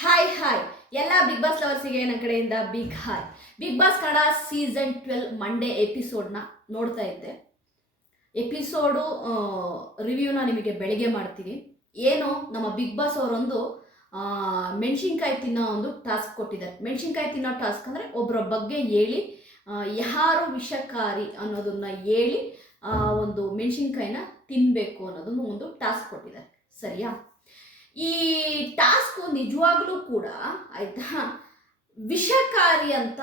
Hi hi ಎಲ್ಲ big boss ಲವರ್ಸಿಗೆ ನನ್ನ ಕಡೆಯಿಂದ big hi big boss Kannada season twelve Monday ಎಪಿಸೋಡ್ನ ನೋಡ್ತಾ ಇದ್ದೆ. ಎಪಿಸೋಡು ರಿವ್ಯೂನ ನಿಮಗೆ ಬೆಳಿಗ್ಗೆ ಮಾಡ್ತೀನಿ. ಏನು, ನಮ್ಮ ಬಿಗ್ ಬಾಸ್ ಅವರೊಂದು ಮೆಣಸಿನ್ಕಾಯಿ ತಿನ್ನೋ ಒಂದು ಟಾಸ್ಕ್ ಕೊಟ್ಟಿದ್ದಾರೆ. ಮೆಣಸಿನ್ಕಾಯಿ ತಿನ್ನೋ ಟಾಸ್ಕ್ ಅಂದರೆ ಒಬ್ಬರ ಬಗ್ಗೆ ಹೇಳಿ ಯಾರು ವಿಷಕಾರಿ ಅನ್ನೋದನ್ನ ಹೇಳಿ ಒಂದು ಮೆಣಸಿನ್ಕಾಯಿನ ತಿನ್ನಬೇಕು ಅನ್ನೋದನ್ನು ಒಂದು ಟಾಸ್ಕ್ ಕೊಟ್ಟಿದ್ದಾರೆ. ಸರಿಯಾ? ಈ ಟಾಸ್ಕು ನಿಜವಾಗ್ಲೂ ಕೂಡ ಆಯ್ತಾ, ವಿಷಕಾರಿ ಅಂತ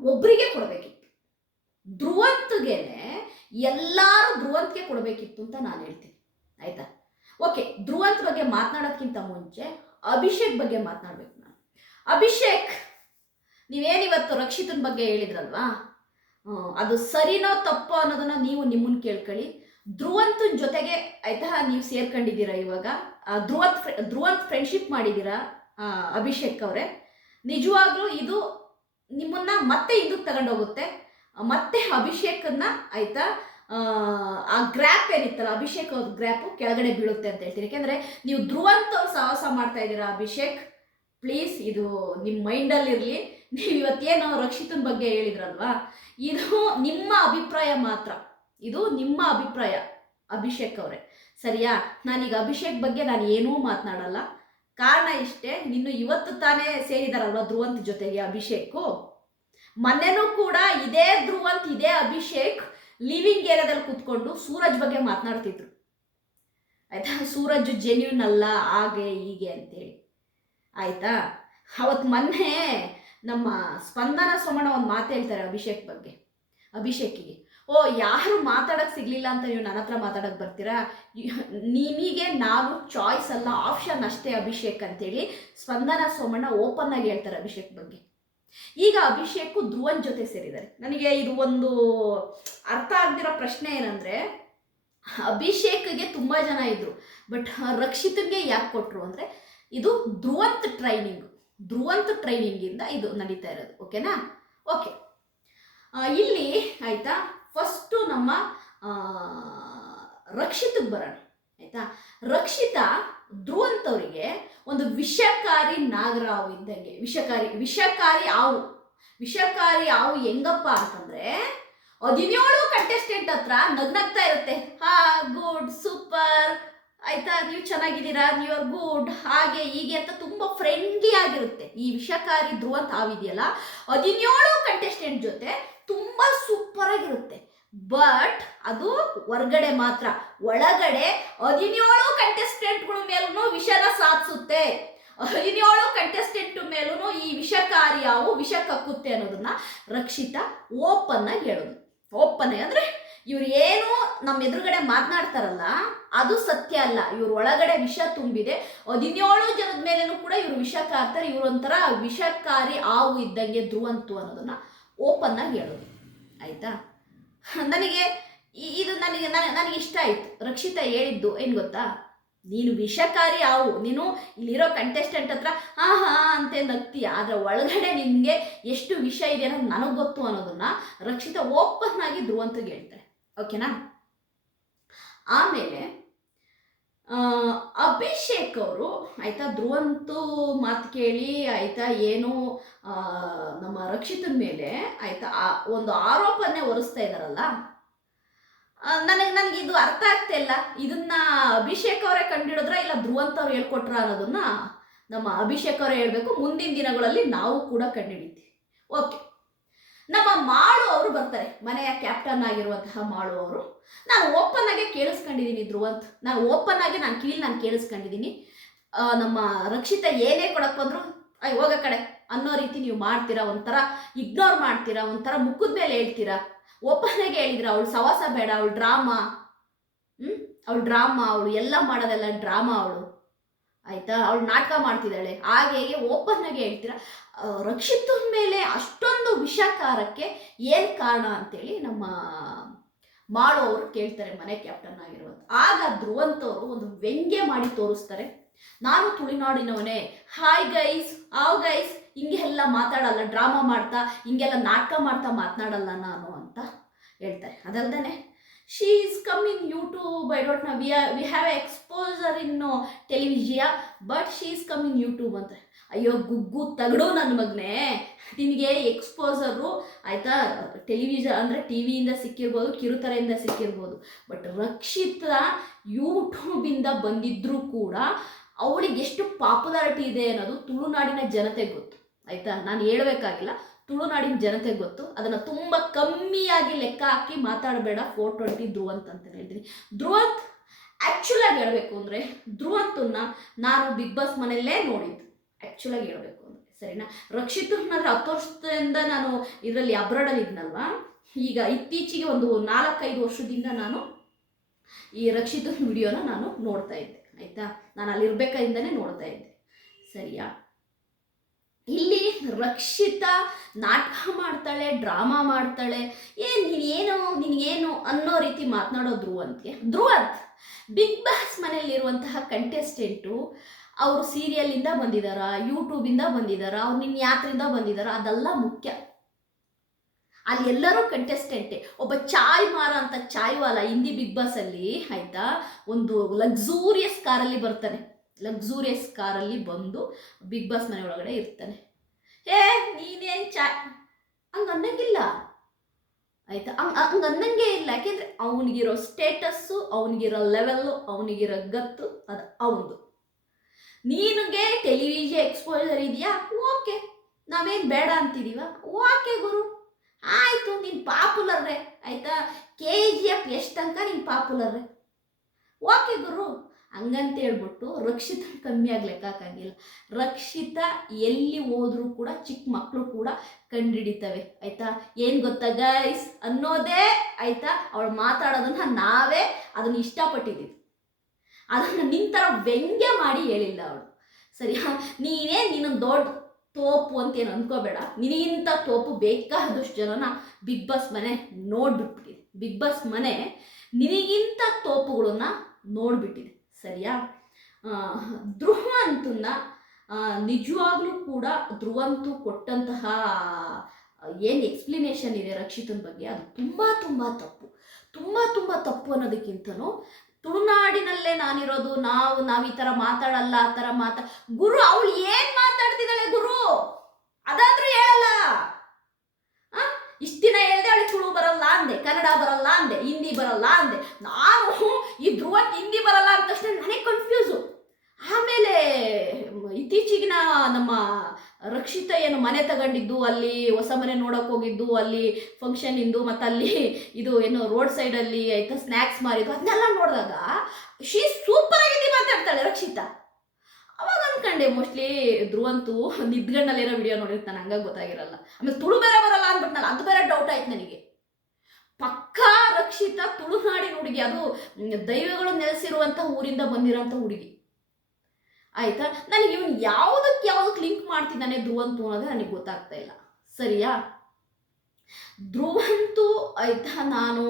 ಒಬ್ಬರಿಗೆ ಕೊಡಬೇಕಿತ್ತು. ಧ್ರುವಂತ್ಗೆನೆ ಎಲ್ಲರೂ ಧ್ರುವಂತ್ಗೆ ಕೊಡಬೇಕಿತ್ತು ಅಂತ ನಾನು ಹೇಳ್ತೀನಿ. ಆಯ್ತಾ? ಓಕೆ, ಧ್ರುವಂತ್ ಬಗ್ಗೆ ಮಾತನಾಡೋದ್ಕಿಂತ ಮುಂಚೆ ಅಭಿಷೇಕ್ ಬಗ್ಗೆ ಮಾತನಾಡ್ಬೇಕು ನಾನು. ಅಭಿಷೇಕ್, ನೀವೇನಿವತ್ತು ರಕ್ಷಿತನ ಬಗ್ಗೆ ಹೇಳಿದ್ರಲ್ವಾ? ಅದು ಸರಿನೋ ತಪ್ಪೋ ಅನ್ನೋದನ್ನ ನೀವು ನಿಮ್ಮನ್ನ ಕೇಳ್ಕೊಳ್ಳಿ. ಧ್ರುವಂತನ ಜೊತೆಗೆ, ಆಯ್ತಾ, ನೀವು ಸೇರ್ಕೊಂಡಿದ್ದೀರಾ ಇವಾಗ? ಧ್ರುವಂತ್ ಧ್ರುವತ್ ಫ್ರೆಂಡ್ಶಿಪ್ ಮಾಡಿದ್ದೀರಾ ಅಭಿಷೇಕ್ ಅವರೇ? ನಿಜವಾಗ್ಲೂ ಇದು ನಿಮ್ಮನ್ನ ಮತ್ತೆ ಹಿಂದಕ್ಕೆ ತಗೊಂಡೋಗುತ್ತೆ. ಮತ್ತೆ ಅಭಿಷೇಕನ್ನ ಆಯ್ತಾ? ಆ, ಗ್ರ್ಯಾಪ್ ಏನಿತ್ತಲ್ಲ ಅಭಿಷೇಕ್ ಅವ್ರ ಗ್ರ್ಯಾಪು ಕೆಳಗಡೆ ಬೀಳುತ್ತೆ ಅಂತ ಹೇಳ್ತೀನಿ ಯಾಕೆಂದ್ರೆ ನೀವು ಧ್ರುವಂತ ಸಾಹಸ ಮಾಡ್ತಾ ಇದ್ದೀರಾ ಅಭಿಷೇಕ್ ಪ್ಲೀಸ್ ಇದು ನಿಮ್ಮ ಮೈಂಡಲ್ಲಿರಲಿ ನೀವು ಇವತ್ತೇನು ರಕ್ಷಿತನ ಬಗ್ಗೆ ಹೇಳಿದ್ರಲ್ವಾ? ಇದು ನಿಮ್ಮ ಅಭಿಪ್ರಾಯ ಮಾತ್ರ. ಇದು ನಿಮ್ಮ ಅಭಿಪ್ರಾಯ ಅಭಿಷೇಕ್ ಅವರೇ. ಸರಿಯಾ? ನಾನೀಗ ಅಭಿಷೇಕ್ ಬಗ್ಗೆ ನಾನು ಏನೂ ಮಾತನಾಡಲ್ಲ. ಕಾರಣ ಇಷ್ಟೇ, ನಿನ್ನ ಇವತ್ತು ತಾನೇ ಸೇರಿದಾರಲ್ವ ಧ್ರುವಂತ್ ಜೊತೆಗೆ ಅಭಿಷೇಕು? ಮೊನ್ನೆನೂ ಕೂಡ ಇದೇ ಧ್ರುವಂತ್, ಇದೇ ಅಭಿಷೇಕ್ ಲಿವಿಂಗ್ ಏರಿಯಾದಲ್ಲಿ ಕೂತ್ಕೊಂಡು ಸೂರಜ್ ಬಗ್ಗೆ ಮಾತನಾಡ್ತಿದ್ರು. ಆಯ್ತಾ? ಸೂರಜ್ ಜೆನ್ಯೂನ್ ಅಲ್ಲ, ಹಾಗೆ, ಹೀಗೆ ಅಂತೇಳಿ. ಆಯ್ತಾ? ಅವತ್ತು ಮೊನ್ನೆ ನಮ್ಮ ಸ್ಪಂದನ ಸೋಮಣ್ಣ ಒಂದು ಮಾತು ಹೇಳ್ತಾರೆ ಅಭಿಷೇಕ್ ಬಗ್ಗೆ. ಅಭಿಷೇಕಿಗೆ. ಓ, ಯಾರು ಮಾತಾಡಕ್ ಸಿಗ್ಲಿಲ್ಲ ಅಂತ ನೀವು ನನ್ನ ಹತ್ರ ಮಾತಾಡಕ್ ಬರ್ತೀರಾ? ನಿಮಗೆ ನಾನು ಚಾಯ್ಸ್ ಅಲ್ಲ ಆಪ್ಷನ್ ಅಷ್ಟೇ ಅಭಿಷೇಕ್ ಅಂತೇಳಿ ಸ್ಪಂದನ ಸೋಮಣ್ಣ ಓಪನ್ ಆಗಿ ಹೇಳ್ತಾರೆ ಅಭಿಷೇಕ್ ಬಗ್ಗೆ. ಈಗ ಅಭಿಷೇಕ್ ಧ್ರುವನ್ ಜೊತೆ ಸೇರಿದ್ದಾರೆ. ನನಗೆ ಇದು ಒಂದು ಅರ್ಥ ಆಗ್ದಿರೋ ಪ್ರಶ್ನೆ ಏನಂದ್ರೆ, ಅಭಿಷೇಕ್ಗೆ ತುಂಬಾ ಜನ ಇದ್ರು ಬಟ್ ರಕ್ಷಿತ್ಗೆ ಯಾಕೆ ಕೊಟ್ರು ಅಂದ್ರೆ, ಇದು ಧ್ರುವಂತ್ ಟ್ರೈನಿಂಗ್ ಧ್ರುವಂತ್ ಟ್ರೈನಿಂಗ್ ಇಂದ ಇದು ನಡೀತಾ ಇರೋದು ಓಕೆನಾ ಓಕೆ ಇಲ್ಲಿ, ಆಯ್ತಾ? ಫಸ್ಟು ನಮ್ಮ ರಕ್ಷಿತಕ್ಕೆ ಬರೋಣ, ಆಯಿತಾ? ರಕ್ಷಿತ ಧ್ರುವಂತವರಿಗೆ ಒಂದು ವಿಷಕಾರಿ ನಾಗರಾವು ಇದ್ದಂಗೆ, ವಿಷಕಾರಿ ವಿಷಕಾರಿ ಹಾವು ವಿಷಕಾರಿ ಹಾವು ಹೆಂಗಪ್ಪ ಅಂತಂದರೆ, ಹದಿನೇಳು ಕಂಟೆಸ್ಟೆಂಟ್ ಹತ್ರ ನಗ್ನಗ್ತಾ ಇರುತ್ತೆ. ಹಾ ಗುಡ್ ಸೂಪರ್ ಆಯ್ತಾ? ನೀವು ಚೆನ್ನಾಗಿದ್ದೀರಾ? ನೀವು ಆರ್ ಗುಡ್ ಹಾಗೆ, ಹೀಗೆ ಅಂತ ತುಂಬ ಫ್ರೆಂಡ್ಲಿ ಆಗಿರುತ್ತೆ. ಈ ವಿಷಕಾರಿ ಧ್ರುವಂತ ಹಾವಿದೆಯಲ್ಲ ಹದಿನೇಳು ಕಂಟೆಸ್ಟೆಂಟ್ ಜೊತೆ ತುಂಬಾ ಸೂಪರ್ ಆಗಿರುತ್ತೆ. ಬಟ್ ಅದು ಹೊರ್ಗಡೆ ಮಾತ್ರ. ಒಳಗಡೆ ಹದಿನೇಳು ಕಂಟೆಸ್ಟೆಂಟ್ಗಳ ಮೇಲೂ ವಿಷನ ಸಾಧಿಸುತ್ತೆ. ಹದಿನೇಳು ಕಂಟೆಸ್ಟೆಂಟ್ ಮೇಲೂ ಈ ವಿಷಕಾರಿ ಹಾವು ವಿಷ ಕಕ್ಕುತ್ತೆ ಅನ್ನೋದನ್ನ ರಕ್ಷಿತ ಓಪನ್ ಆಗಿ ಹೇಳೋದು. ಓಪನ್ ಅಂದ್ರೆ ಇವ್ರು ಏನು ನಮ್ಮ ಎದುರುಗಡೆ ಮಾತನಾಡ್ತಾರಲ್ಲ, ಅದು ಸತ್ಯ ಅಲ್ಲ. ಇವ್ರ ಒಳಗಡೆ ವಿಷ ತುಂಬಿದೆ. ಹದಿನೇಳು ಜನದ ಮೇಲೂ ಕೂಡ ಇವ್ರು ವಿಷ ಕಾರ್ತಾರೆ. ಇವ್ರೊಂಥರ ವಿಷಕಾರಿ ಹಾವು ಇದ್ದಂಗೆ ಧ್ರುವಂತು ಅನ್ನೋದನ್ನ ಓಪನ್ ಆಗಿ ಹೇಳೋದು ಆಯ್ತಾ? ನನಗೆ ಇದು ನನಗೆ ನನ- ನನಗೆ ಇಷ್ಟ ಆಯ್ತು. ರಕ್ಷಿತಾ ಹೇಳಿದ್ದು ಏನು ಗೊತ್ತಾ? ನೀನು ವಿಷಕಾರಿ ಆವು. ನೀನು ಇಲ್ಲಿರೋ ಕಂಟೆಸ್ಟೆಂಟ್ ಹತ್ರ ಹಾ ಹಾ ಅಂತ ನಗ್ತೀಯ. ಆದರೆ ಒಳಗಡೆ ನಿನಗೆ ಎಷ್ಟು ವಿಷ ಇದೆ ಅನ್ನೋದು ನನಗೆ ಗೊತ್ತು ಅನ್ನೋದನ್ನ ರಕ್ಷಿತ ಓಪನ್ ಆಗಿ ಧ್ರುವಂತಗೆ ಹೇಳ್ತಾರೆ. ಓಕೆನಾ? ಆಮೇಲೆ ಅಭಿಷೇಕ್ ಅವರು, ಆಯ್ತಾ? ಧ್ರುವಂತು ಮಾತು ಕೇಳಿ, ಆಯ್ತಾ? ಏನು ನಮ್ಮ ರಕ್ಷಿತನ ಮೇಲೆ, ಆಯ್ತಾ? ಒಂದು ಆರೋಪನೇ ಹೊರಿಸ್ತಾ ಇದಾರಲ್ಲ? ನನಗೆ ಇದು ಅರ್ಥ ಆಗ್ತಾ ಇಲ್ಲ. ಇದನ್ನ ಅಭಿಷೇಕ್ ಅವರೇ ಕಂಡಿಡಿದ್ರ ಇಲ್ಲ ಧ್ರುವಂತ ಅವ್ರು ಹೇಳ್ಕೊಟ್ರ ಅನ್ನೋದನ್ನ ನಮ್ಮ ಅಭಿಷೇಕ್ ಅವರೇ ಹೇಳಬೇಕು. ಮುಂದಿನ ದಿನಗಳಲ್ಲಿ ನಾವು ಕೂಡ ಕಂಡುಹಿಡಿತೀವಿ ಓಕೆ. ನಮ್ಮ ಮಾಳು ಅವರು ಬರ್ತಾರೆ ಮನೆಯ ಕ್ಯಾಪ್ಟನ್ ಆಗಿರುವಂತಹ ಮಾಳು ಅವರು. ನಾನು ಓಪನ್ ಆಗಿ ಕೇಳಿಸ್ಕೊಂಡಿದ್ದೀನಿ ಧ್ರುವಂತ್. ನಾನು ಓಪನ್ ಆಗಿ ನಾನು ಕೀಳಿ ನಾನು ಕೇಳಿಸ್ಕೊಂಡಿದ್ದೀನಿ ನಮ್ಮ ರಕ್ಷಿತ ಏನೇ ಕೊಡಕ್ ಬಂದ್ರು ಅಯ್ಯ ಹೋಗ ಕಡೆ ಅನ್ನೋ ರೀತಿ ನೀವು ಮಾಡ್ತೀರಾ, ಒಂಥರ ಇಗ್ನೋರ್ ಮಾಡ್ತೀರಾ, ಒಂಥರ ಮುಖದ ಮೇಲೆ ಹೇಳ್ತೀರಾ? ಓಪನ್ ಆಗಿ ಹೇಳಿದ್ರ, ಅವಳು ಸವಾಸ ಬೇಡ, ಅವಳು ಡ್ರಾಮಾ ಹ್ಮ್? ಅವಳು ಡ್ರಾಮಾ ಅವಳು ಎಲ್ಲ ಮಾಡೋದೆಲ್ಲ ಡ್ರಾಮಾ ಅವಳು. ಆಯ್ತಾ? ಅವಳು ನಾಟಕ ಮಾಡ್ತಿದ್ದಾಳೆ. ಹಾಗೆ ಹೀಗೆ ಓಪನ್ ಆಗಿ ಹೇಳ್ತೀರಾ? ಆ, ರಕ್ಷಿತನ ಮೇಲೆ ಅಷ್ಟೊಂದು ವಿಷಕಾರಕ್ಕೆ ಏನು ಕಾರಣ ಅಂತೇಳಿ ನಮ್ಮ ಮಾಡೋರು ಕೇಳ್ತಾರೆ ಮನೆ ಕ್ಯಾಪ್ಟನ್ ಆಗಿರುವಂತ ಆಗ ಧ್ರುವಂತವರು ಒಂದು ವ್ಯಂಗ್ಯ ಮಾಡಿ ತೋರಿಸ್ತಾರೆ. ನಾನು ತುಳಿನಾಡಿನವನೇ ಹಾಯ್ ಗೈಸ್ ಹಾವ್ ಗೈಸ್ ಹಿಂಗೆಲ್ಲ ಮಾತಾಡಲ್ಲ ಡ್ರಾಮಾ ಮಾಡ್ತಾ ಹಿಂಗೆಲ್ಲ ನಾಟಕ ಮಾಡ್ತಾ ಮಾತನಾಡಲ್ಲ ನಾನು ಅಂತ ಹೇಳ್ತಾರೆ. ಅದಲ್ದೇ she is come in YouTube I don't know we we have exposure in television but she is come in YouTube ಅಂತ. ಅಯ್ಯೋ, ಗುಗ್ಗು ತಗಡು ನನ್ನ ಮಗನೇ. ನಿನಗೆ ಎಕ್ಸ್ಪೋಸರು ಆಯಿತಾ? ಟೆಲಿವಿಷನ್ ಅಂದರೆ ಟಿ ವಿಯಿಂದ ಸಿಕ್ಕಿರ್ಬೋದು, ಕಿರುತರೆಯಿಂದ ಸಿಕ್ಕಿರ್ಬೋದು. ಬಟ್ ರಕ್ಷಿತ ಯೂಟ್ಯೂಬಿಂದ ಬಂದಿದ್ದರೂ ಕೂಡ ಅವಳಿಗೆ ಎಷ್ಟು ಪಾಪ್ಯುಲಾರಿಟಿ ಇದೆ ಅನ್ನೋದು ತುಳುನಾಡಿನ ಜನತೆಗೆ ಗೊತ್ತು. ಆಯಿತಾ? ನಾನು ಹೇಳಬೇಕಾಗಿಲ್ಲ. ತುಳುನಾಡಿನ ಜನತೆಗೆ ಗೊತ್ತು. ಅದನ್ನು ತುಂಬ ಕಮ್ಮಿಯಾಗಿ ಲೆಕ್ಕ ಹಾಕಿ ಮಾತಾಡಬೇಡ ಫೋರ್ ಟ್ವೆಂಟಿ ಧ್ರುವಂತ್ ಅಂತ ಹೇಳ್ತೀನಿ. ಧ್ರುವಂತ್ ಆ್ಯಕ್ಚುಲಾಗಿ ಹೇಳಬೇಕು ಅಂದರೆ ಧ್ರುವಂತನ್ನ ನಾನು ಬಿಗ್ ಬಾಸ್ ಮನೆಯಲ್ಲೇ ನೋಡಿದ್ದು. ಆ್ಯಕ್ಚುಲಾಗಿ ಹೇಳಬೇಕು ಅಂದರೆ ಸರಿನಾ? ರಕ್ಷಿತನಾದ್ರೆ ಹತ್ತು ವರ್ಷದಿಂದ ನಾನು ಇದರಲ್ಲಿ ಅಬ್ರಾಡಲ್ಲಿ ಇದ್ನಲ್ವಾ? ಈಗ ಇತ್ತೀಚೆಗೆ ಒಂದು ನಾಲ್ಕೈದು ವರ್ಷದಿಂದ ನಾನು ಈ ರಕ್ಷಿತು ವಿಡಿಯೋನ ನಾನು ನೋಡ್ತಾ ಇದ್ದೆ. ಆಯಿತಾ? ನಾನು ಅಲ್ಲಿರ್ಬೇಕಾದಿಂದನೇ ನೋಡ್ತಾ ಇದ್ದೆ. ಸರಿಯಾ? ಇಲ್ಲಿ ರಕ್ಷಿತ ನಾಟಕ ಮಾಡ್ತಾಳೆ, ಡ್ರಾಮಾ ಮಾಡ್ತಾಳೆ. ಏನು ನೀನೇನು ನಿನಗೇನು ಅನ್ನೋ ರೀತಿ ಮಾತನಾಡೋ ಧ್ರುವಂತ್ಗೆ? ಧ್ರುವಂತ್! ಬಿಗ್ ಬಾಸ್ ಮನೆಯಲ್ಲಿರುವಂತಹ ಕಂಟೆಸ್ಟೆಂಟು ಅವರು ಸೀರಿಯಲಿಂದ ಬಂದಿದ್ದಾರಾ ಯೂಟ್ಯೂಬಿಂದ ಬಂದಿದ್ದಾರಾ ಅವ್ರು ನಿನ್ನ ಯಾತ್ರಿಂದ ಬಂದಿದ್ದಾರಾ ಅದೆಲ್ಲ ಮುಖ್ಯ. ಅಲ್ಲಿ ಎಲ್ಲರೂ ಕಂಟೆಸ್ಟೆಂಟೆ ಒಬ್ಬ ಚಾಯ್ ಮಾರ ಅಂತ ಚಾಯ್ ವಾಲ ಹಿಂದಿ ಬಿಗ್ ಬಾಸಲ್ಲಿ ಆಯಿತಾ, ಒಂದು ಲಕ್ಸೂರಿಯಸ್ ಕಾರಲ್ಲಿ ಬರ್ತಾನೆ. ಲಕ್ಸೂರಿಯಸ್ ಕಾರಲ್ಲಿ ಬಂದು ಬಿಗ್ ಬಾಸ್ ಮನೆ ಒಳಗಡೆ ಇರ್ತಾನೆ. ಹೇ, ನೀನೇನು ಚಾಯ್? ಹಂಗೆ ಅನ್ನಂಗಿಲ್ಲ. ಆಯ್ತಾ? ಹಂಗೆ ಅನ್ನಂಗೆ ಇಲ್ಲ. ಯಾಕೆಂದರೆ ಅವನಿಗಿರೋ ಸ್ಟೇಟಸ್ಸು ಅವನಿಗಿರೋ ಲೆವೆಲ್ಲು ಅವನಿಗಿರೋ ಗತ್ತು ಅದು ಅವನದು ನಿನಗೆ ಟೆಲಿವಿಷನ್ ಎಕ್ಸ್ಪೋಜರ್ ಇದೆಯಾ? ಓಕೆ. ನಾವೇನು ಬೇಡ ಅಂತಿದೀವ? ಓಕೆ ಗುರು. ಆಯಿತು, ನೀನು ಪಾಪ್ಯುಲರ್ರೆ ಆಯಿತಾ? ಕೆ ಜಿ ಎಫ್ ಎಷ್ಟು ತನಕ ನೀನು ಪಾಪ್ಯುಲರ್ರೆ ಓಕೆ ಗುರು. ಹಂಗಂತ ಹೇಳ್ಬಿಟ್ಟು ರಕ್ಷಿತ ಕಮ್ಮಿ ಆಗ್ಲಿಕ್ಕೆ ರಕ್ಷಿತ ಎಲ್ಲಿ ಹೋದ್ರೂ ಕೂಡ ಚಿಕ್ಕ ಮಕ್ಕಳು ಕೂಡ ಕಂಡಿಡಿತವೆ. ಆಯ್ತಾ? ಏನು ಗೊತ್ತಾ ಗೈಸ್ ಅನ್ನೋದೇ ಆಯ್ತಾ? ಅವಳು ಮಾತಾಡೋದನ್ನ ನಾವೇ ಅದನ್ನ ಇಷ್ಟಪಟ್ಟಿದ್ದೀವಿ. ಅದನ್ನು ನಿಂತರ ವ್ಯಂಗ್ಯ ಮಾಡಿ ಹೇಳಿಲ್ಲ ಅವಳು. ಸರಿ ನೀನೇ ನಿನ್ನ ದೊಡ್ಡ ತೋಪು ಅಂತ ಏನು ಅನ್ಕೋಬೇಡ. ನಿನಗಿಂತ ತೋಪು ಬೇಕಾದಷ್ಟು ಜನನ ಬಿಗ್ ಬಾಸ್ ಮನೆ ನೋಡ್ಬಿಟ್ಬಿಟ್ಟಿದೆ. ಬಿಗ್ ಬಾಸ್ ಮನೆ ನಿನಗಿಂತ ತೋಪುಗಳನ್ನ ನೋಡ್ಬಿಟ್ಟಿದೆ. ಸರಿಯಾ? ಧ್ರುವ ಅಂತನ್ನ ನಿಜವಾಗ್ಲೂ ಕೂಡ ಧ್ರುವಂತು ಕೊಟ್ಟಂತಹ, ಏನು ಎಕ್ಸ್ಪ್ಲನೇಷನ್ ಇದೆ ರಕ್ಷಿತನ ಬಗ್ಗೆ? ಅದು ತುಂಬ ತುಂಬ ತಪ್ಪು. ತುಂಬ ತುಂಬ ತಪ್ಪು ಅನ್ನೋದಕ್ಕಿಂತನೂ ತುಳುನಾಡಿನಲ್ಲೇ ನಾನಿರೋದು, ನಾವು ನಾವು ಈ ಥರ ಮಾತಾಡಲ್ಲ, ಆ ಥರ ಮಾತಾ, ಗುರು ಅವಳು ಏನು ಮಾತಾಡ್ತಿದ್ದಾಳೆ ಗುರು? ಅದಾದ್ರೂ ಹೇಳಲ್ಲ? ಇಷ್ಟ್ ದಿನ ಹೇಳ್ದೆ ಅವಳಿಗೆ ತುಳು ಬರಲ್ಲ ಅಂದೆ, ಕನ್ನಡ ಬರಲ್ಲ ಅಂದೆ, ಹಿಂದಿ ಬರಲ್ಲ ಅಂದೆ. ನಾನು ಈ ಧ್ರುವ ಹಿಂದಿ ಬರಲ್ಲ ಅಂದ ತಕ್ಷಣ ನನಗೆ ಕನ್ಫ್ಯೂಸು ಆಮೇಲೆ ಇತ್ತೀಚಿಗಿನ ನಮ್ಮ ರಕ್ಷಿತ ಏನು ಮನೆ ತಗೊಂಡಿದ್ದು, ಅಲ್ಲಿ ಹೊಸ ಮನೆ ನೋಡೋಕೆ ಹೋಗಿದ್ದು, ಅಲ್ಲಿ ಫಂಕ್ಷನ್ ಇಂದು, ಮತ್ತು ಅಲ್ಲಿ ಇದು ಏನು ರೋಡ್ ಸೈಡಲ್ಲಿ ಆಯ್ತಾ ಸ್ನ್ಯಾಕ್ಸ್ ಮಾರಿದ್ದು ಅದನ್ನೆಲ್ಲ ನೋಡಿದಾಗ ಶೀ ಸೂಪರ್ ಆಗಿದ್ದು ಮಾತಾಡ್ತಾಳೆ ರಕ್ಷಿತಾ. ಅವಾಗ ಅನ್ಕಂಡೆ ಮೋಸ್ಟ್ಲಿ ಧ್ರುವಂತು ನಿದ್ಗಣ್ಣಲ್ಲಿರೋ ವಿಡಿಯೋ ನೋಡಿರ್ತಾನೆ ಹಂಗಾಗಿ ಗೊತ್ತಾಗಿರಲ್ಲ. ಆಮೇಲೆ ತುಳು ಬೇರೆ ಬರಲ್ಲ ಅಂದ್ಬಿಟ್ನಲ್ಲ, ಅದು ಬೇರೆ ಡೌಟ್ ಆಯ್ತು ನನಗೆ. ಪಕ್ಕಾ ರಕ್ಷಿತ ತುಳುನಾಡಿನ ಹುಡುಗಿ, ಅದು ದೈವಗಳು ನೆಲೆಸಿರುವಂಥ ಊರಿಂದ ಬಂದಿರೋಂಥ ಹುಡುಗಿ. ಆಯ್ತಾ? ನನಗೆ ಇವನು ಯಾವುದಕ್ಕೆ ಯಾವುದಕ್ಕೆ ಲಿಂಕ್ ಮಾಡ್ತಿದ್ದಾನೆ ಧ್ರುವಂತು ಅನ್ನೋದೇ ನನಗೆ ಗೊತ್ತಾಗ್ತಾ ಇಲ್ಲ. ಸರಿಯಾ? ಧ್ರುವಂತು, ಆಯ್ತಾ? ನಾನು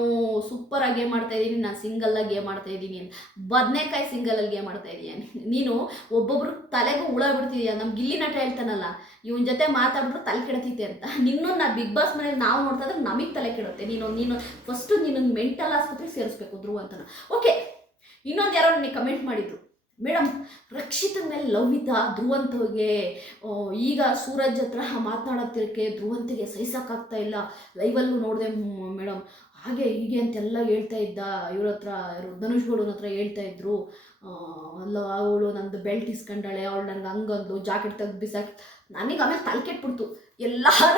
ಸೂಪರ್ ಆಗಿ ಮಾಡ್ತಾ ಇದ್ದೀನಿ, ನಾನು ಸಿಂಗಲ್ ಆಗಿ ಗೇಮ್ ಮಾಡ್ತಾ ಇದ್ದೀನಿ ಅಂತ. ಬದನೆಕಾಯಿ ಸಿಂಗಲ್ ಅಲ್ಲಿ ಗೇಮ್ ಮಾಡ್ತಾ ಇದೀಯ? ನೀನು ಒಬ್ಬೊಬ್ರು ತಲೆಗೂ ಹುಳ ಬಿಡ್ತಿದೀಯ? ನಮ್ಮ ಗಿಲ್ಲಿ ನಟ ಹೇಳ್ತಾನಲ್ಲ, ಇವನ್ ಜೊತೆ ಮಾತಾಡಿದ್ರು ತಲೆ ಕೆಡತೈತೆ ಅಂತ. ನಿನ್ನೂ ನಾ ಬಿಗ್ ಬಾಸ್ ಮನೇಲಿ ನಾವು ನೋಡ್ತಾ ಇದ್ರೆ ನಮಗೆ ತಲೆ ಕೆಡುತ್ತೆ. ನೀನು ನೀನು ಫಸ್ಟು ನಿನ್ನ ಮೆಂಟಲ್ ಆಸ್ಪತ್ರೆಗೆ ಸೇರಿಸ್ಬೇಕು ಧ್ರುವಂತನ. ಓಕೆ ಇನ್ನೊಂದು ಯಾರೋ ನನಗೆ ಕಮೆಂಟ್ ಮಾಡಿದ್ರು. ಮೇಡಮ್ ರಕ್ಷಿತ ಮೇಲೆ ಲವ್ ಇದ್ದ ಈಗ ಸೂರಜ್ ಹತ್ರ ಮಾತನಾಡೋದಕ್ಕೆ ಧ್ರುವಂತಿಗೆ ಸಹಿಸೋಕ್ಕಾಗ್ತಾ ಇಲ್ಲ. ಲೈವಲ್ಲೂ ನೋಡಿದೆ ಮೇಡಮ್ ಹಾಗೆ ಹೀಗೆ ಅಂತೆಲ್ಲ ಹೇಳ್ತಾ ಇದ್ದ ಇವ್ರ ಹತ್ರ ಯಾರು ಧನುಷ್ ಗೌಡನ ಹತ್ರ ಹೇಳ್ತಾ ಇದ್ರು. ಅಲ್ಲ, ಅವಳು ನಂದು ಬೆಲ್ಟ್ ಇಸ್ಕೊಂಡಾಳೆ, ಅವಳು ನನಗೆ ಹಂಗಂದು ಜಾಕೆಟ್ ತೆಗ್ದು ಬಿಸಾಕಿ, ನನಗೆ ಆಮೇಲೆ ತಲೆ ಕೆಟ್ಬಿಡ್ತು. ಎಲ್ಲಾರ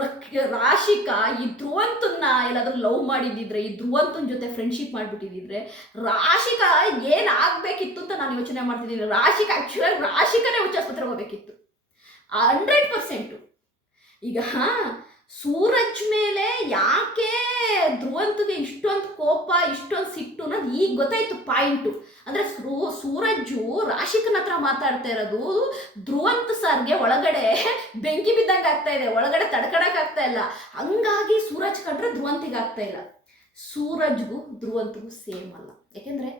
ರಕ್, ರಾಶಿಕಾ, ಈ ಧ್ರುವಂತನ್ನ ಎಲ್ಲಾದ್ರೂ ಲವ್ ಮಾಡಿದ್ದಿದ್ರೆ ಈ ಧ್ರುವಂತನ ಜೊತೆ ಫ್ರೆಂಡ್ಶಿಪ್ ಮಾಡಿಬಿಟ್ಟಿದ್ರೆ ರಾಶಿಕಾ ಏನು ಆಗಬೇಕಿತ್ತು ಅಂತ ನಾನು ಯೋಚನೆ ಮಾಡ್ತಿದ್ದೀನಿ. ರಾಶಿಕಾ ಆ್ಯಕ್ಚುಲಾಗಿ ರಾಶಿಕನೇ ಹುಚ್ಚಾಸ್ಪತ್ರೆಗೆ ಹೋಗ್ಬೇಕಿತ್ತು. ಹಂಡ್ರೆಡ್ ಪರ್ಸೆಂಟು ಈಗ ಸೂರಜ್ ಮೇಲೆ ಯಾಕೆ ಧ್ರುವಂತಿಗೆ ಇಷ್ಟೊಂದು ಕೋಪ, ಇಷ್ಟೊಂದು ಸಿಟ್ಟು ಅನ್ನೋದು ಈಗ ಗೊತ್ತಾಯ್ತು, ಪಾಯಿಂಟು. ಅಂದರೆ ಸೂ, ಸೂರಜ್ಜು ರಾಶಿಕನ ಹತ್ರ ಮಾತಾಡ್ತಾ ಇರೋದು, ಧ್ರುವಂತ್ ಸರ್ಗೆ ಒಳಗಡೆ ಬೆಂಕಿ ಬಿದ್ದಂಗೆ ಆಗ್ತಾ ಇದೆ, ಒಳಗಡೆ ತಡ್ಕಡಕ್ ಆಗ್ತಾ ಇಲ್ಲ. ಹಂಗಾಗಿ ಸೂರಜ್ ಕಂಡ್ರೆ ಧ್ರುವಂತಿಗೆ ಆಗ್ತಾ ಇಲ್ಲ. ಸೂರಜ್ಗೂ ಧ್ರುವಂತಿಗೂ ಸೇಮ್ ಅಲ್ಲ. ಯಾಕೆಂದ್ರೆ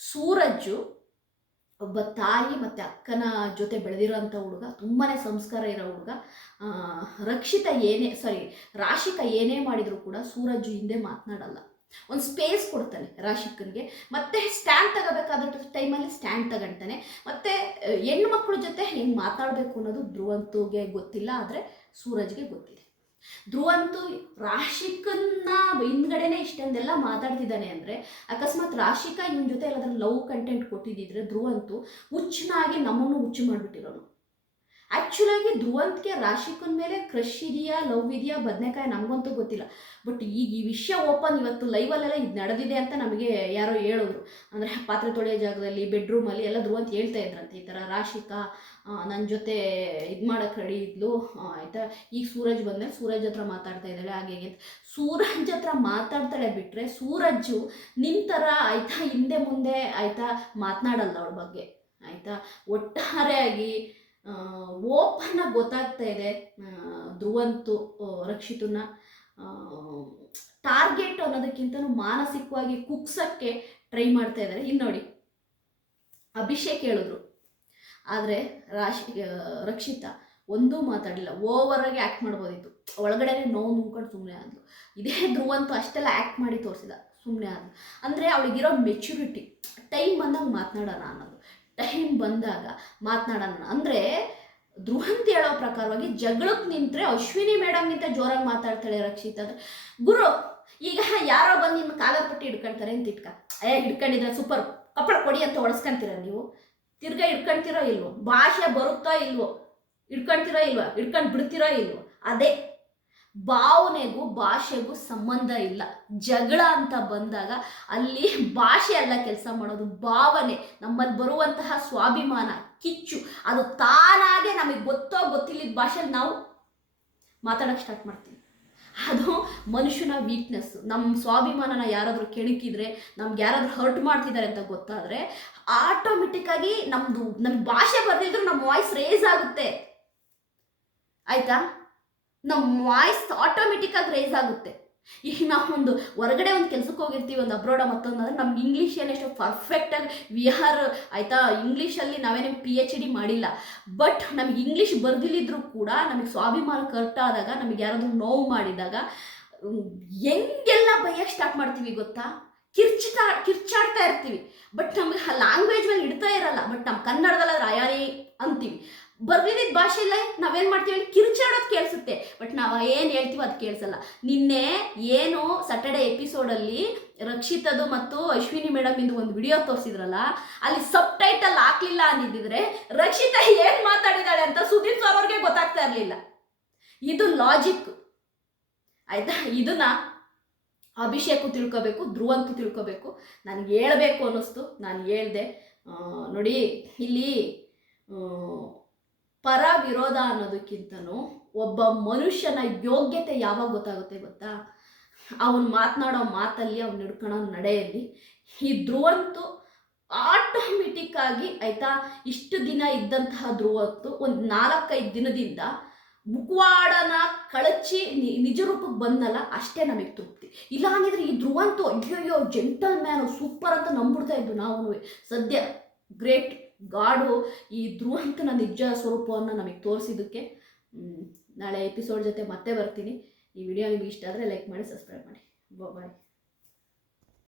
ಸೂರಜ್ಜು ಒಬ್ಬ ತಾಯಿ ಮತ್ತು ಅಕ್ಕನ ಜೊತೆ ಬೆಳೆದಿರೋಂಥ ಹುಡುಗ ತುಂಬಾ ಸಂಸ್ಕಾರ ಇರೋ ಹುಡುಗ ರಕ್ಷಿತ ಏನೇ ಸಾರಿ ರಾಶಿಕ ಏನೇ ಮಾಡಿದರೂ ಕೂಡ ಸೂರಜ್ ಹಿಂದೆ ಮಾತನಾಡಲ್ಲ. ಒಂದು ಸ್ಪೇಸ್ ಕೊಡ್ತಾನೆ ರಾಶಿಕನಿಗೆ. ಮತ್ತೆ ಸ್ಟ್ಯಾಂಡ್ ತಗೋಬೇಕಾದ ಟೈಮಲ್ಲಿ ಸ್ಟ್ಯಾಂಡ್ ತಗೊಂತಾನೆ. ಮತ್ತೆ ಹೆಣ್ಮಕ್ಳ ಜೊತೆ ಹೆಂಗೆ ಮಾತಾಡಬೇಕು ಅನ್ನೋದು ಧ್ರುವಂತುಗೆ ಗೊತ್ತಿಲ್ಲ, ಆದರೆ ಸೂರಜ್ಗೆ ಗೊತ್ತಿದೆ. ಧ್ರುವಂತು ರಾಶಿಕನ್ನ ಹಿಂದ್ಗಡೆನೆ ಇಷ್ಟೊಂದೆಲ್ಲ ಮಾತಾಡ್ತಿದ್ದಾನೆ ಅಂದ್ರೆ ಅಕಸ್ಮಾತ್ ರಾಶಿಕಾ ಇವನ ಜೊತೆ ಎಲ್ಲಾದ್ರೂ ಲವ್ ಕಂಟೆಂಟ್ ಕೊಟ್ಟಿದ್ದಿದ್ರೆ ಧ್ರುವಂತು ಹುಚ್ಚನಾಗಿ ನಮ್ಮನ್ನು ಹುಚ್ಚು ಮಾಡಿಬಿಟ್ಟಿರೋನು. ಆ್ಯಕ್ಚುಲಾಗಿ ಧ್ರುವಂತ್ಗೆ ರಾಶಿಕನ್ ಮೇಲೆ ಕ್ರಶ್ ಇದೆಯಾ ಲವ್ ಇದೆಯಾ, ಬದನೆಕಾಯಿ ನಮಗಂತೂ ಗೊತ್ತಿಲ್ಲ. ಬಟ್ ಈಗ ಈ ವಿಷಯ ಓಪನ್ ಇವತ್ತು ಲೈವಲ್ಲೆಲ್ಲ ಇದು ನಡೆದಿದೆ ಅಂತ ನಮಗೆ ಯಾರೋ ಹೇಳಿದ್ರು ಅಂದರೆ ಪಾತ್ರೆ ತೊಳೆಯೋ ಜಾಗದಲ್ಲಿ ಬೆಡ್ರೂಮಲ್ಲಿ ಎಲ್ಲ ಧ್ರುವಂತ್ ಹೇಳ್ತಾ ಇದ್ರಂತೆ. ಈ ಥರ ರಾಶಿಕಾ ನನ್ನ ಜೊತೆ ಇದು ಮಾಡೋಕ್ಕೆ ರೆಡಿ ಇದ್ಲು. ಆಯಿತಾ ಈಗ ಸೂರಜ್ ಬಂದಮೇಲೆ ಸೂರಜ್ ಹತ್ರ ಮಾತಾಡ್ತಾ ಇದ್ದಾಳೆ, ಹಾಗೆ ಹೇಗೆ ಸೂರಜ್ ಹತ್ರ ಮಾತಾಡ್ತಾಳೆ ಬಿಟ್ಟರೆ ಸೂರಜ್ಜು ನಿಂತರ ಆಯ್ತಾ, ಹಿಂದೆ ಮುಂದೆ ಆಯಿತಾ, ಮಾತನಾಡಲ್ಲ ಅವ್ರ ಬಗ್ಗೆ. ಆಯ್ತಾ? ಒಟ್ಟಾರೆಯಾಗಿ ಓಪನ್ ಆಗಿ ಗೊತ್ತಾಗ್ತಾ ಇದೆ ಧ್ರುವಂತು ರಕ್ಷಿತನ್ನ. ರಕ್ಷಿತನ ಟಾರ್ಗೆಟ್ ಅನ್ನೋದಕ್ಕಿಂತ ಮಾನಸಿಕವಾಗಿ ಕುಕ್ಸಕ್ಕೆ ಟ್ರೈ ಮಾಡ್ತಾ ಇದ್ದಾರೆ ಇಲ್ಲಿ ನೋಡಿ, ಅಭಿಷೇಕ್ ಹೇಳಿದ್ರು. ಆದರೆ ರಾಶಿ ರಕ್ಷಿತ ಒಂದೂ ಮಾತಾಡಲಿಲ್ಲ. ಓವರಾಗಿ ಆ್ಯಕ್ಟ್ ಮಾಡ್ಬೋದಿತ್ತು. ಒಳಗಡೆನೆ ನೋವು ನುಂಗ್ಕೊಂಡು ಸುಮ್ಮನೆ ಆದ್ಲು. ಇದೇ ಧ್ರುವಂತು ಅಷ್ಟೆಲ್ಲ ಆ್ಯಕ್ಟ್ ಮಾಡಿ ತೋರಿಸಿದ. ಸುಮ್ಮನೆ ಆದ್ಲು. ಅಂದರೆ ಅವಳಿಗಿರೋ ಮೆಚುರಿಟಿ ಟೈಮ್ ಬಂದಾಗ ಮಾತನಾಡೋಣ ಅನ್ನೋದು. ಟೈಮ್ ಬಂದಾಗ ಮಾತನಾಡೋಣ ಅಂದರೆ ಅಂತ ಹೇಳೋ ಪ್ರಕಾರವಾಗಿ ಜಗಳಕ್ಕೆ ನಿಂತರೆ ಅಶ್ವಿನಿ ಮೇಡಮ್ಗಿಂತ ಜೋರಾಗಿ ಮಾತಾಡ್ತಾಳೆ ರಕ್ಷಿತ್ ಅಂದ್ರೆ, ಗುರು, ಈಗ ಯಾರೋ ಬಂದು ನಿಮ್ಮ ಕಾಲರ್ ಪಟ್ಟಿ ಹಿಡ್ಕೊಳ್ತಾರೆ ಅಂತ ಇಟ್ಕ. ಏ, ಹಿಡ್ಕೊಂಡಿದ್ರೆ ಸೂಪರ್ ಕಪ್ಪಳ ಕೊಡಿ ಅಂತ ಒಳಸ್ಕೊಂತೀರ ನೀವು? ತಿರ್ಗಾ ಹಿಡ್ಕೊಳ್ತಿರೋ ಇಲ್ವೋ? ಭಾಷೆ ಬರುತ್ತೋ ಇಲ್ವೋ? ಹಿಡ್ಕೊಳ್ತಿರೋ ಇಲ್ವೋ? ಹಿಡ್ಕೊಂಡು ಬಿಡ್ತಿರೋ ಇಲ್ವೋ? ಅದೇ ಭಾವನೆಗೂ ಭಾಷೆಗೂ ಸಂಬಂಧ ಇಲ್ಲ. ಜಗಳ ಅಂತ ಬಂದಾಗ ಅಲ್ಲಿ ಭಾಷೆ ಅಲ್ಲ ಕೆಲಸ ಮಾಡೋದು, ಭಾವನೆ. ನಮ್ಮಲ್ಲಿ ಬರುವಂತಹ ಸ್ವಾಭಿಮಾನ, ಕಿಚ್ಚು, ಅದು ತಾನಾಗೆ ನಮಗೆ ಗೊತ್ತೋ ಗೊತ್ತಿಲ್ಲದ ಭಾಷೆಲಿ ನಾವು ಮಾತಾಡೋಕ್ಕೆ ಸ್ಟಾರ್ಟ್ ಮಾಡ್ತೀವಿ. ಅದು ಮನುಷ್ಯನ ವೀಕ್ನೆಸ್ ನಮ್ಮ ಸ್ವಾಭಿಮಾನನ ಯಾರಾದರೂ ಕೆಣಕಿದ್ರೆ, ನಮ್ಗೆ ಯಾರಾದರೂ ಹರ್ಟ್ ಮಾಡ್ತಿದ್ದಾರೆ ಅಂತ ಗೊತ್ತಾದರೆ ಆಟೋಮೆಟಿಕ್ಕಾಗಿ ನಮ್ಮದು ನಮ್ಮ ಭಾಷೆ ಬರ್ದಿದ್ರು ನಮ್ಮ ವಾಯ್ಸ್ ರೇಸ್ ಆಗುತ್ತೆ. ಆಯ್ತಾ? ನಮ್ಮ ವಾಯ್ಸ್ ಆಟೋಮೆಟಿಕ್ಕಾಗಿ ರೈಸ್ ಆಗುತ್ತೆ. ಈಗ ನಾವು ಒಂದು ಹೊರಗಡೆ ಒಂದು ಕೆಲ್ಸಕ್ಕೆ ಹೋಗಿರ್ತೀವಿ, ಒಂದು ಅಬ್ರೋಡ ಮತ್ತೊಂದು ಅಂದ್ರೆ ನಮ್ಗೆ ಇಂಗ್ಲೀಷ್ ಏನೆಷ್ಟು ಪರ್ಫೆಕ್ಟಾಗಿ ವಿ ಆರ್ ಆಯಿತಾ ಇಂಗ್ಲೀಷಲ್ಲಿ ನಾವೇನೇ ಪಿ ಎಚ್ ಡಿ ಮಾಡಿಲ್ಲ. ಬಟ್ ನಮಗೆ ಇಂಗ್ಲೀಷ್ ಬರ್ದಿಲ್ಲಿದ್ರೂ ಕೂಡ ನಮಗೆ ಸ್ವಾಭಿಮಾನ ಆದಾಗ, ನಮಗೆ ಯಾರಾದರೂ ನೋವು ಮಾಡಿದಾಗ ಹೆಂಗೆಲ್ಲ ಬೈಯಕ್ಕೆ ಸ್ಟಾರ್ಟ್ ಮಾಡ್ತೀವಿ ಗೊತ್ತಾ? ಕಿರ್ಚಿತಾ, ಕಿರ್ಚಾಡ್ತಾ ಇರ್ತೀವಿ. ಬಟ್ ನಮಗೆ ಆ ಲ್ಯಾಂಗ್ವೇಜ್ ಮೇಲೆ ಇಡ್ತಾ ಇರಲ್ಲ. ಬಟ್ ನಮ್ಮ ಕನ್ನಡದಲ್ಲಿ ಅಯಾರಿ ಅಂತೀವಿ. ಬರ್ದಿದ್ದ ಭಾಷೆಯಲ್ಲೇ ನಾವೇನು ಮಾಡ್ತೀವಿ ಅಂದ್ರೆ ಕಿರ್ಚಾಡೋದು ಕೇಳಿಸುತ್ತೆ. ಬಟ್ ನಾವು ಏನು ಹೇಳ್ತೀವೋ ಅದು ಕೇಳಿಸಲ್ಲ. ನಿನ್ನೆ ಏನು ಸಟರ್ಡೆ ಎಪಿಸೋಡಲ್ಲಿ ರಕ್ಷಿತದು ಮತ್ತು ಅಶ್ವಿನಿ ಮೇಡಮ್ ಇಂದು ಒಂದು ವಿಡಿಯೋ ತೋರಿಸಿದ್ರಲ್ಲ, ಅಲ್ಲಿ ಸಬ್ ಟೈಟಲ್ ಹಾಕ್ಲಿಲ್ಲ ಅಂದಿದ್ದಿದ್ರೆ ರಕ್ಷಿತ ಏನು ಮಾತಾಡಿದಾಳೆ ಅಂತ ಸುದೀಪ್ ಸರ್ ಅವ್ರಿಗೆ ಗೊತ್ತಾಗ್ತಾ ಇರಲಿಲ್ಲ. ಇದು ಲಾಜಿಕ್ ಆಯ್ತಾ? ಇದನ್ನ ಅಭಿಷೇಕು ತಿಳ್ಕೋಬೇಕು ಧ್ರುವಂತೂ ತಿಳ್ಕೋಬೇಕು. ನನಗೆ ಹೇಳಬೇಕು ಅನ್ನಿಸ್ತು. ನಾನು ಹೇಳ್ದೆ ನೋಡಿ, ಇಲ್ಲಿ ಪರ ವಿರೋಧ ಅನ್ನೋದಕ್ಕಿಂತನೂ ಒಬ್ಬ ಮನುಷ್ಯನ ಯೋಗ್ಯತೆ ಯಾವಾಗ ಗೊತ್ತಾಗುತ್ತೆ ಗೊತ್ತಾ? ಅವನು ಮಾತನಾಡೋ ಮಾತಲ್ಲಿ ಅವ್ನು ನಡ್ಕೊಳೋ ನಡೆಯಲ್ಲಿ ಈ ಧ್ರುವಂತು ಆಟೋಮೆಟಿಕ್ ಆಗಿ ಆಯ್ತಾ? ಇಷ್ಟು ದಿನ ಇದ್ದಂತಹ ಧ್ರುವಂತು ಒಂದು ನಾಲ್ಕೈದು ದಿನದಿಂದ ಮುಖವಾಡನ ಕಳಚಿ ನಿಜ ರೂಪಕ್ಕೆ ಬಂದಲ್ಲ ಅಷ್ಟೇ ನಮಗೆ ತೃಪ್ತಿ. ಇಲ್ಲ ಅಂದಿದ್ರೆ ಈ ಧ್ರುವಂತು ಅಯ್ಯೋಯ್ಯೋ ಜೆಂಟಲ್ ಮ್ಯಾನು ಸೂಪರ್ ಅಂತ ನಂಬಿಡ್ತಾ ಇದ್ದು ನಾವು ಸದ್ಯ ಗ್ರೇಟ್ ಗಾಡು ಈ ಧ್ರುವಂತನ ನಿಜ ಸ್ವರೂಪವನ್ನು ನಮಗೆ ತೋರಿಸಿದ್ದಕ್ಕೆ ನಾಳೆ ಎಪಿಸೋಡ್ ಜೊತೆ ಮತ್ತೆ ಬರ್ತೀನಿ. ಈ ವಿಡಿಯೋ ನಿಮಗೆ ಇಷ್ಟ ಆದರೆ ಲೈಕ್ ಮಾಡಿ ಸಬ್ಸ್ಕ್ರೈಬ್ ಮಾಡಿ. ಬಾಯ್